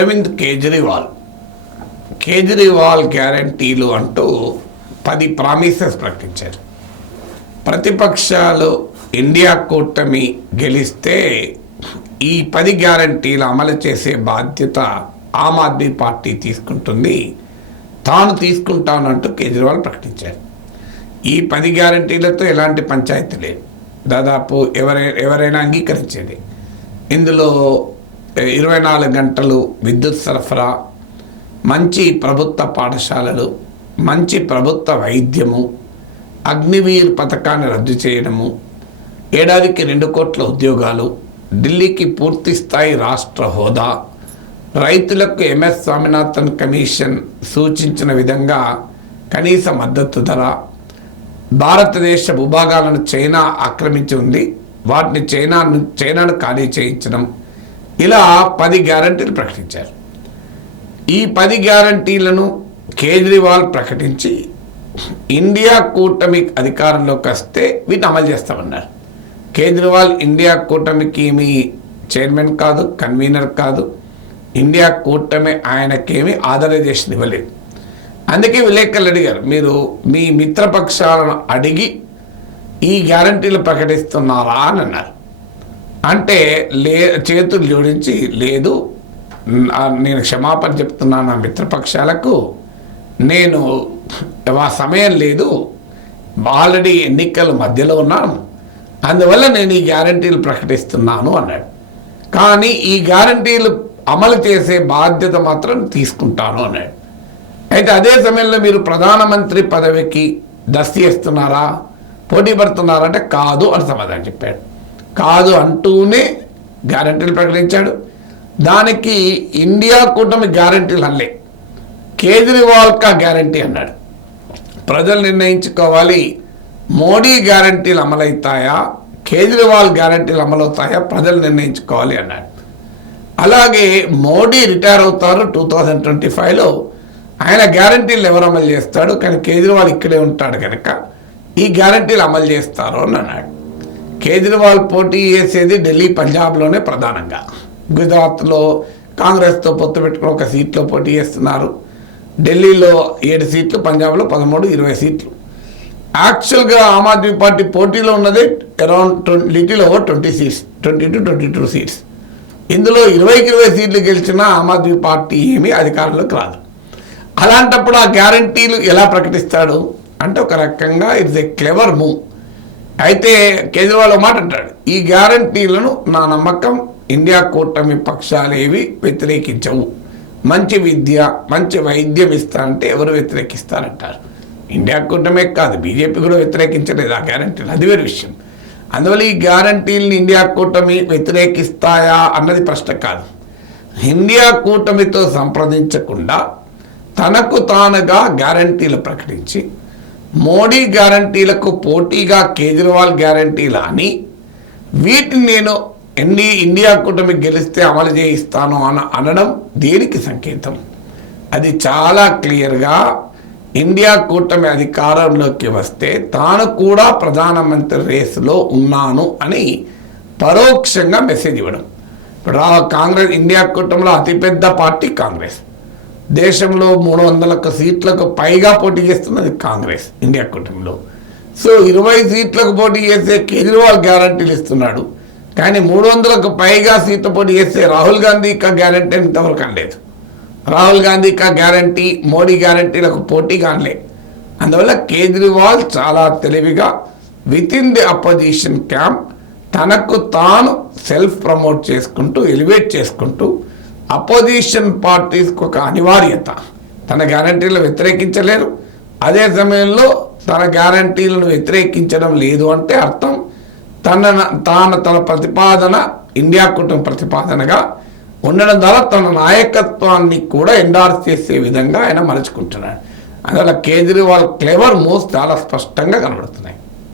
అరవింద్ కేజ్రీవాల్ గ్యారంటీలు అంటూ 10 ప్రామిసెస్ ప్రకటించారు. ప్రతిపక్షాలు ఇండియా కూటమి గెలిస్తే ఈ 10 గ్యారంటీలు అమలు చేసే బాధ్యత ఆమ్ ఆద్మీ పార్టీ తీసుకుంటుంది, తాను తీసుకుంటానంటూ కేజ్రీవాల్ ప్రకటించారు. ఈ 10 గ్యారంటీలతో ఎలాంటి పంచాయతీ లేదు, దాదాపు ఎవరైనా అంగీకరించేది. ఇందులో 24 గంటలు విద్యుత్ సరఫరా, మంచి ప్రభుత్వ పాఠశాలలు, మంచి ప్రభుత్వ వైద్యము, అగ్నివీర్ పథకాన్ని రద్దు చేయడము, ఏడాదికి 2 కోట్ల ఉద్యోగాలు, ఢిల్లీకి పూర్తి స్థాయి రాష్ట్ర హోదా, రైతులకు ఎంఎస్ స్వామినాథన్ కమిషన్ సూచించిన విధంగా కనీస మద్దతు ధర, భారతదేశ భూభాగాలను చైనా ఆక్రమించి ఉంది, వాటిని చైనాను ఖాళీ చేయించడం, ఇలా 10 గ్యారంటీలు ప్రకటించారు. ఈ 10 గ్యారంటీలను కేజ్రీవాల్ ప్రకటించి ఇండియా కూటమి అధికారంలోకి వస్తే వీటిని అమలు చేస్తామన్నారు. కేజ్రీవాల్ ఇండియా కూటమికి ఏమీ చైర్మన్ కాదు, కన్వీనర్ కాదు. ఇండియా కూటమి ఆయనకేమీ ఆథరైజేషన్ ఇవ్వలేదు. అందుకే విలేకరులు అడిగారు, మీరు మీ మిత్రపక్షాలను అడిగి ఈ గ్యారంటీలు ప్రకటిస్తున్నారా అని అన్నారు. అంటే చేతులు జోడించి లేదు, నేను క్షమాపణ చెప్తున్నాను నా మిత్రపక్షాలకు, నేను ఆ సమయం లేదు, ఆల్రెడీ ఎన్నికల మధ్యలో ఉన్నాను, అందువల్ల నేను ఈ గ్యారంటీలు ప్రకటిస్తున్నాను అన్నాడు. కానీ ఈ గ్యారంటీలు అమలు చేసే బాధ్యత మాత్రం తీసుకుంటాను అన్నాడు. అయితే అదే సమయంలో మీరు ప్రధానమంత్రి పదవికి దస్తీ ఇస్తున్నారా, పోటీ పడుతున్నారంటే కాదు అని సమాధానం చెప్పాడు. కాదు అంటూనే గ్యారంటీలు ప్రకటించాడు. దానికి ఇండియా కూటమి గ్యారంటీలు అనలే, కేజ్రీవాల్ కా గ్యారంటీ అన్నాడు. ప్రజలు నిర్ణయించుకోవాలి, మోడీ గ్యారంటీలు అమలవుతాయా, కేజ్రీవాల్ గ్యారంటీలు అమలవుతాయా, ప్రజలు నిర్ణయించుకోవాలి అన్నాడు. అలాగే మోడీ రిటైర్ అవుతారు 2025లో, ఆయన గ్యారంటీలు ఎవరు అమలు చేస్తాడు, కానీ కేజ్రీవాల్ ఇక్కడే ఉంటాడు కనుక ఈ గ్యారంటీలు అమలు చేస్తారు అని అన్నాడు. కేజ్రీవాల్ పోటీ చేసేది ఢిల్లీ, పంజాబ్లోనే ప్రధానంగా. గుజరాత్లో కాంగ్రెస్తో పొత్తు పెట్టుకుని 1 సీట్లో పోటీ చేస్తున్నారు. ఢిల్లీలో 7 సీట్లు, పంజాబ్లో 13, 20 సీట్లు. యాక్చువల్గా ఆమ్ ఆద్మీ పార్టీ పోటీలో ఉన్నదే around little over 20 seats, 20 to 22 seats. ఇందులో 20కి 20 సీట్లు గెలిచినా ఆమ్ ఆద్మీ పార్టీ ఏమీ అధికారంలోకి రాదు. అలాంటప్పుడు ఆ గ్యారంటీలు ఎలా ప్రకటిస్తాడు అంటే ఒక రకంగా ఇట్స్ ఏ క్లెవర్ మూవ్. అయితే కేజ్రీవాల్ మాట అంటాడు, ఈ గ్యారంటీలను నా నమ్మకం ఇండియా కూటమి పక్షాలు ఏవి వ్యతిరేకించవు, మంచి విద్య, మంచి వైద్యం ఇస్తా అంటే ఎవరు వ్యతిరేకిస్తారంటారు. ఇండియా కూటమే కాదు, బీజేపీ కూడా వ్యతిరేకించలేదు ఆ గ్యారంటీలు, అది వేరే విషయం. అందువల్ల ఈ గ్యారంటీలను ఇండియా కూటమి వ్యతిరేకిస్తాయా అన్నది ప్రశ్న కాదు. ఇండియా కూటమితో సంప్రదించకుండా తనకు తానుగా గ్యారంటీలు ప్రకటించి మోడీ గ్యారంటీలకు పోటీగా కేజ్రీవాల్ గ్యారంటీలు అని వీటిని నేను ఇండియా కూటమి గెలిస్తే అమలు చేయిస్తాను అనడం దేనికి సంకేతం? అది చాలా క్లియర్గా ఇండియా కూటమి అధికారంలోకి వస్తే తాను కూడా ప్రధానమంత్రి రేసులో ఉన్నాను అని పరోక్షంగా మెసేజ్ ఇవ్వడం. ఇప్పుడు కాంగ్రెస్ ఇండియా కూటమిలో అతిపెద్ద పార్టీ కాంగ్రెస్, దేశంలో 300 సీట్లకు పైగా పోటీ చేస్తున్నది కాంగ్రెస్ ఇండియా కూటమిలో. సో 20 సీట్లకు పోటీ చేసే కేజ్రీవాల్ గ్యారంటీలు ఇస్తున్నాడు, కానీ 300కు పైగా సీట్లు పోటీ చేస్తే రాహుల్ గాంధీ కా గ్యారంటీ ఇంతవరకు అనలేదు. రాహుల్ గాంధీ కా గ్యారంటీ మోడీ గ్యారంటీలకు పోటీ కానలే. అందువల్ల కేజ్రీవాల్ చాలా తెలివిగా with in the opposition camp తనకు తాను సెల్ఫ్ ప్రమోట్ చేసుకుంటూ, ఎలివేట్ చేసుకుంటూ, అపోజిషన్ పార్టీస్కి ఒక అనివార్యత, తన గ్యారంటీలను వ్యతిరేకించలేరు, అదే సమయంలో తన గ్యారంటీలను వ్యతిరేకించడం లేదు అంటే అర్థం తన ప్రతిపాదన ఇండియా కూటమి ప్రతిపాదనగా ఉండడం ద్వారా తన నాయకత్వాన్ని కూడా ఎండార్స్ చేసే విధంగా ఆయన మలుచుకుంటున్నాడు. అందువల్ల కేజ్రీవాల్ క్లెవర్ మూవ్స్ చాలా స్పష్టంగా కనబడుతున్నాయి.